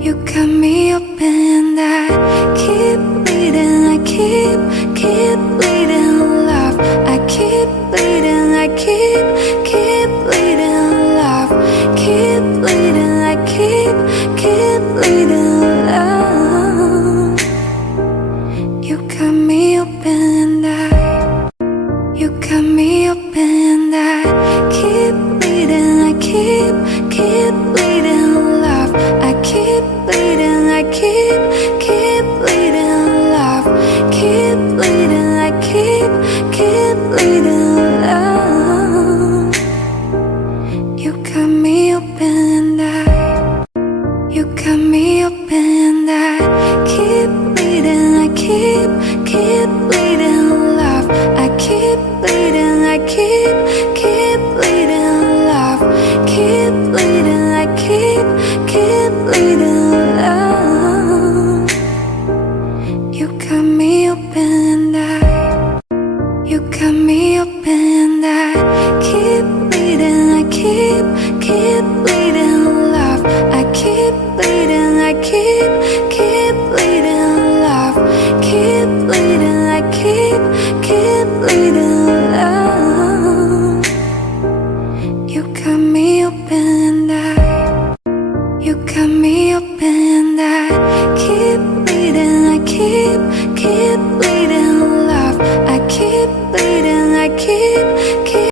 You cut me open and I keep bleeding. I keep bleeding love. I keep bleeding. I keep bleeding love. Keep bleeding. I keep bleeding love. You cut me open and you cut me open and I keep bleeding. I keep bleeding love. I keep bleeding. I keep bleeding love. Keep bleeding. I keep bleeding love. You cut me open and you cut me open and I keep bleeding. I keep bleeding love. I keep bleeding. I keep bleeding love. Keep bleeding. I keep bleeding love. You cut me open and you cut me open and I keep bleeding. I keep bleeding love. I keep bleeding. I keep bleeding love. Keep bleeding. I keep bleeding love. You cut me open and you cut me open.